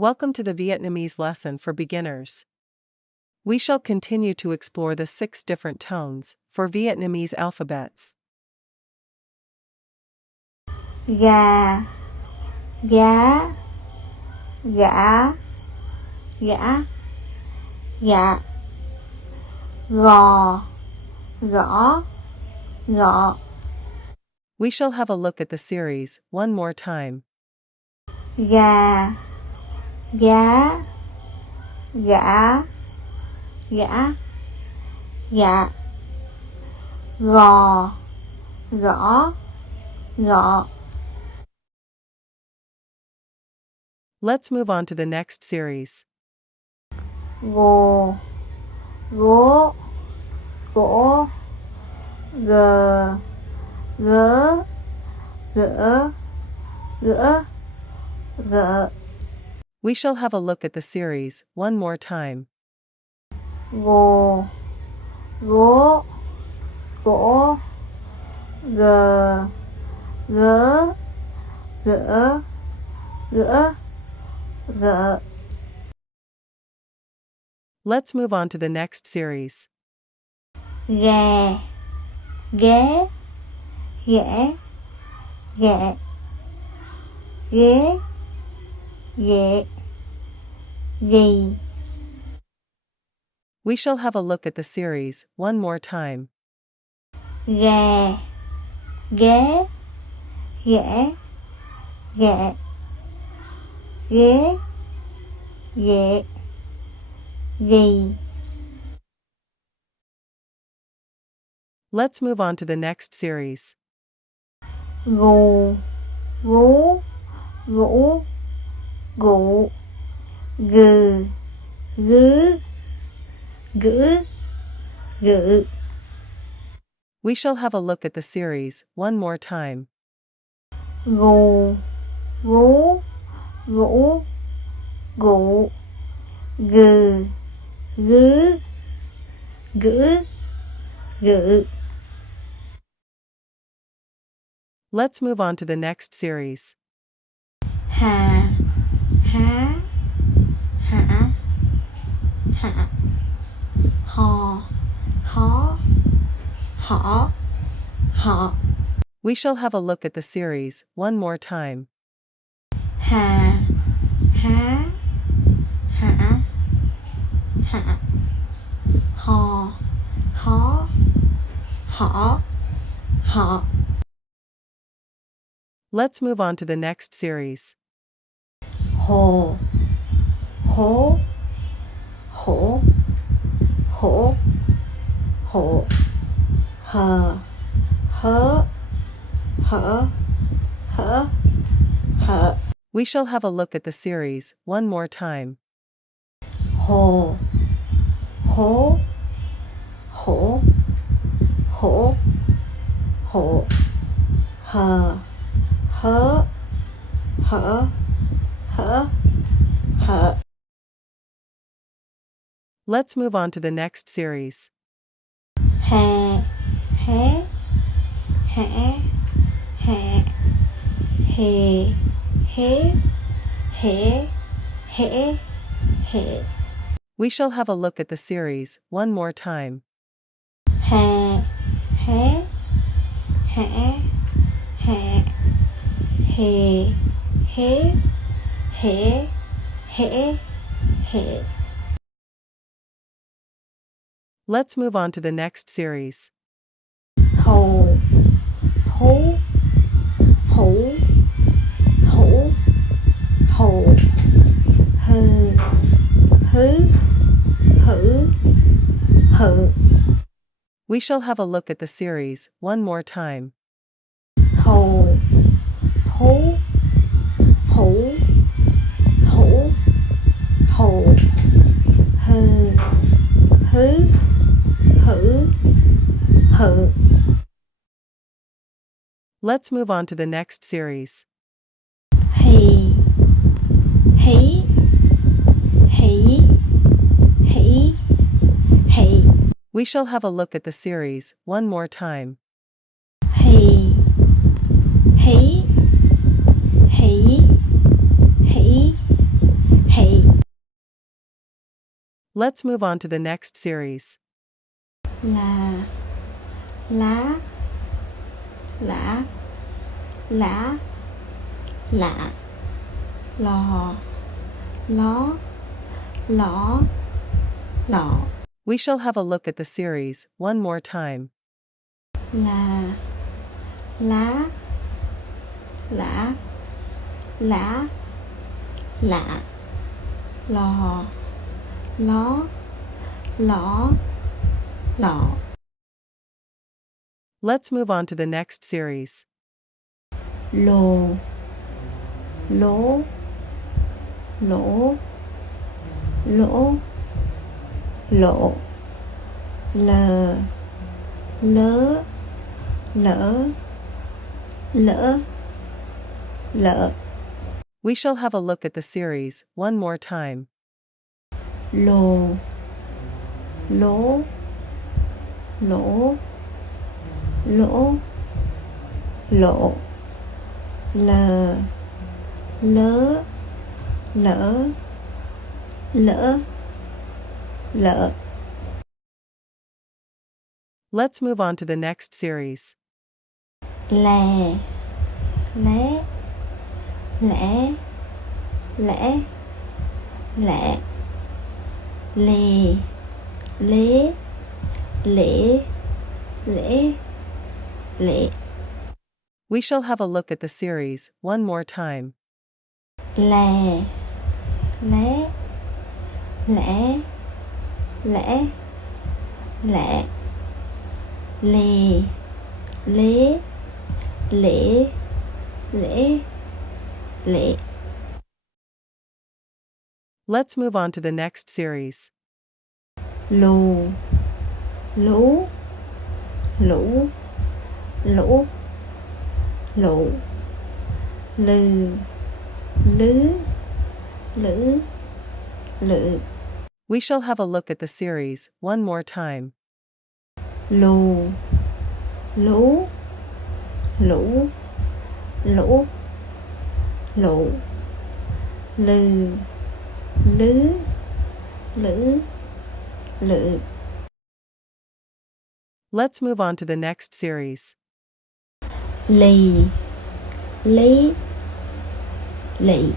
Welcome to the Vietnamese lesson for beginners. We shall continue to explore the 6 different tones for Vietnamese alphabets. Gà, gá, gã, gã, dạ, gò, gõ, gọ. We shall have a look at the series one more time. Gà, gá, gã, gã, dạ, gò, gõ, gọ. Let's move on to the next series. Gồ, gỗ, gỗ, gờ, gớ, gỡ, gỡ, gỡ. We shall have a look at the series one more time. Gồ, gỗ, gỗ, gờ, gớ, gỡ, gỡ, gỡ. Let's move on to the next series. Gà, ghé, ghẻ, ghẹ, ghế, ghệ, ghì. We shall have a look at the series one more time. Gà, ghé, ghẻ, ghẹ, ghế, ghệ, ghì. Let's move on to the next series. Gù, gú, gũ, gụ, gừ, gứ, gữ, gự. We shall have a look at the series one more time. Gù, gú, gũ, gụ, gừ, gứ, gữ, gự. Let's move on to the next series. Hà, há, hả, hạ, hò, hó, hỏ, họ. We shall have a look at the series one more time. Hà, há, hả, hạ, hò, hó, hỏ, họ. Let's move on to the next series. Hồ, hố, hổ, hổ, hổ, hờ, hớ, hở, hở, hở. We shall have a look at the series one more time. Hồ, hố, hổ, hổ, hổ, hờ, hớ, hở, hở, hở. Let's move on to the next series. Hè, hé, hẹ, hẹ, hề, hế, hễ, hễ, hễ. We shall have a look at the series one more time. Hè, hé, hẹ, hẹ, hề, hế, hễ, hễ, hễ. Let's move on to the next series. Hầu, hú, hủ, hủ, hù, hừ, hứ, hử, hự. We shall have a look at the series one more time. Hầu, hú, hủ, hủ, hù, hừ, hứ, hử, hự. Let's move on to the next series. Hì, hí, hỉ, hỉ, hỉ. We shall have a look at the series one more time. Hì, hí, hỉ, hỉ, Let's move on to the next series. là, lá, lã, lã, lạ, lò, ló, lõ, lọ. We shall have a look at the series one more time. Là, lá, lã, lã, lạ, lò, ló, lõ, lọ. Let's move on to the next series. Lồ, lỗ, lỗ, lỗ, lộ, lờ, lớ, lỡ, lỡ, lợ. We shall have a look at the series one more time. Lồ, lỗ, lỗ, lỗ, lộ, lờ, lớ, lỡ, lỡ, lợ. Let's move on to the next series. Lè, lé, lẽ, lẽ, lẹ, lề, lế, lễ, lễ, lệ. We shall have a look at the series one more time. Lè, lé, lẽ, lẽ, lẹ, lề, lế, lễ, lễ, lệ. Let's move on to the next series. Lù, lú, lũ, lũ, lụ, lừ, lứ, lữ, lự. We shall have a look at the series one more time. Lù, lú, lũ, lũ, lụ, lừ, lứ, lữ, lự. Let's move on to the next series. Lì, lý, lị.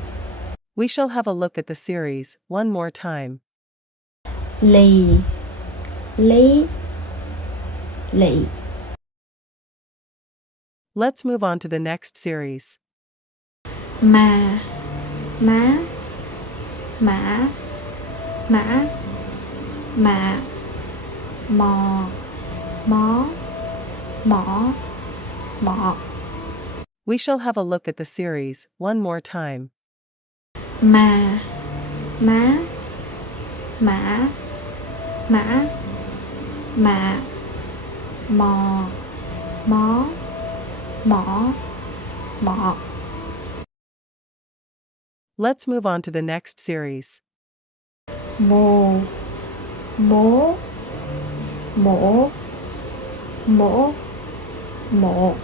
We shall have a look at the series one more time. Lì, lý, lị. Let's move on to the next series. Mà, má, mã, mã, mạ, mò, mó, mỏ, mọ. We shall have a look at the series one more time. Mà, má, mã, mã, mạ, mò, mó, mỏ, mọ. Let's move on to the next series. Mồ, mố, mổ, mỗ, mộ.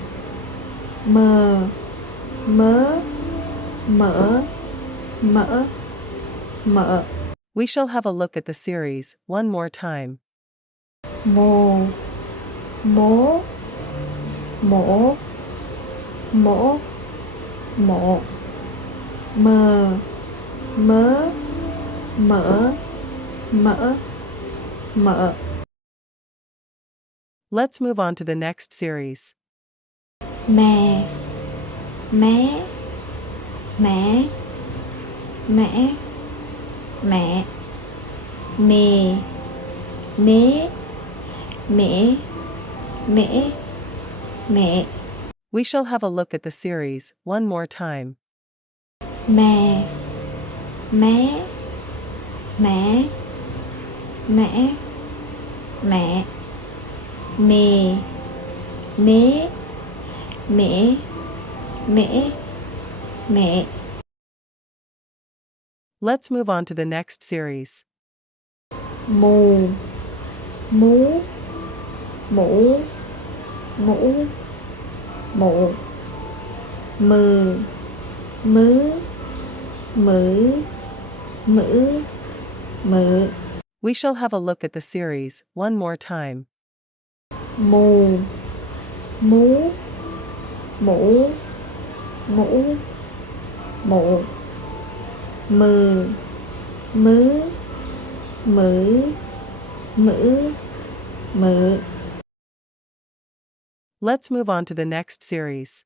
Mờ, mớ, mỡ, mỡ, mợ. We shall have a look at the series one more time. Mồ, mố, mổ, mỗ, mộ. Mờ, mớ, mỡ, mỡ, mợ. Let's move on to the next series. Mè, mé, mẻ, mẽ, mẹ. Mề, mế, mễ, mễ, mẹ. We shall have a look at the series one more time. Mè, mé, mẻ, mẽ, mẹ. Mề, mế, mễ, mễ, mẹ. Let's move on to the next series. Mù, mú, mũ, mũ, mụ. Mừ, mứ, mử, mữ, mự. We shall have a look at the series one more time. Mù, mú, mũ, mũ, mụ, mừ, mứ, mử, mữ, mự. Let's move on to the next series.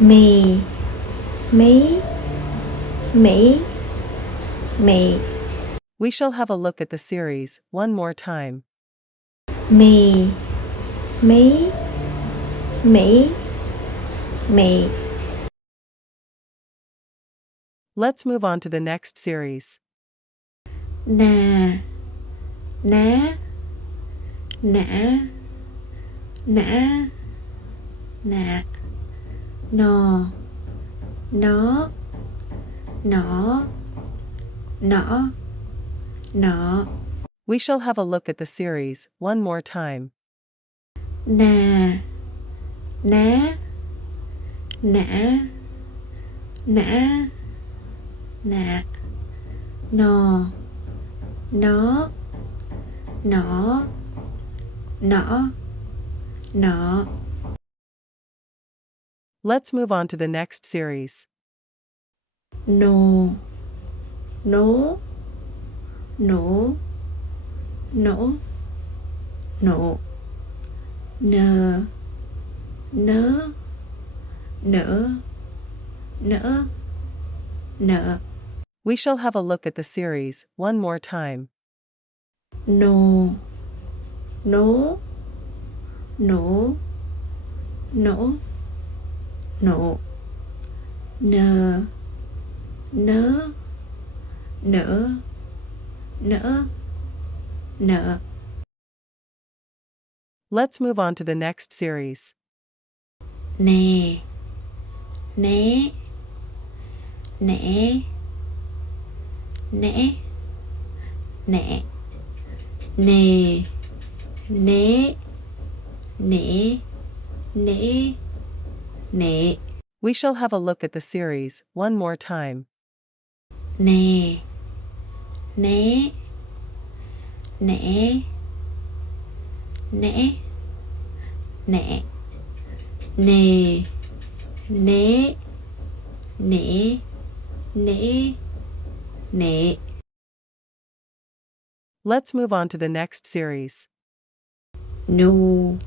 Mì, mí, mỹ, mị. We shall have a look at the series one more time. Mì, mí, mỹ, mị. Let's move on to the next series. Nà, ná, nã, nã, nạ, nò, nó, nỏ, nõ, nọ. We shall have a look at the series one more time. Nà, ná, nã, nã, nạ, nò, nó, nỏ, nõ, nọ. Let's move on to the next series. Nồ, nố, nổ, nổ, nộ. Nờ, nớ, nỡ, nỡ, nợ. We shall have a look at the series one more time. Nồ, nố, nổ, nổ, nộ. Nờ, nớ, nỡ, nỡ, nợ. Let's move on to the next series. Nè, né, nẻ, nẽ, nẹ. Nề, né, nể, nễ, nệ. We shall have a look at the series one more time. Nè, né, nẻ, nẽ, nẹ. Nề, nế, nể, nễ, nệ. Let's move on to the next series. Nù,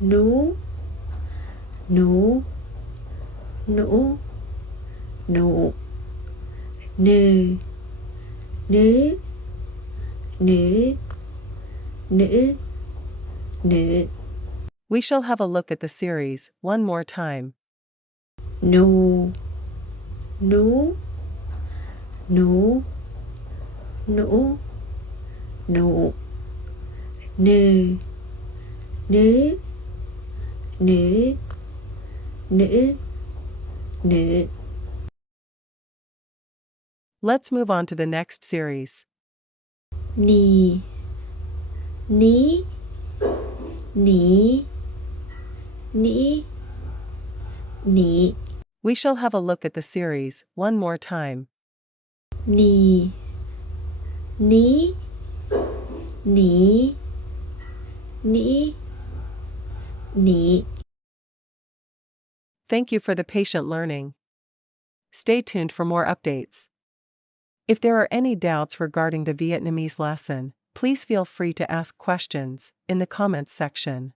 nú, nú, nũ, nụ. Nừ, nứ, nữ, nữ, nữ. We shall have a look at the series one more time. Nù, nú, nú, nũ, nụ. Nừ, nứ, nữ, nữ, nữ. Let's move on to the next series. Nì, ní, nỉ, nĩ, nị. We shall have a look at the series one more time. Nì, ní, nỉ, nĩ, nị. Thank you for the patient learning. Stay tuned for more updates. If there are any doubts regarding the Vietnamese lesson, please feel free to ask questions in the comments section.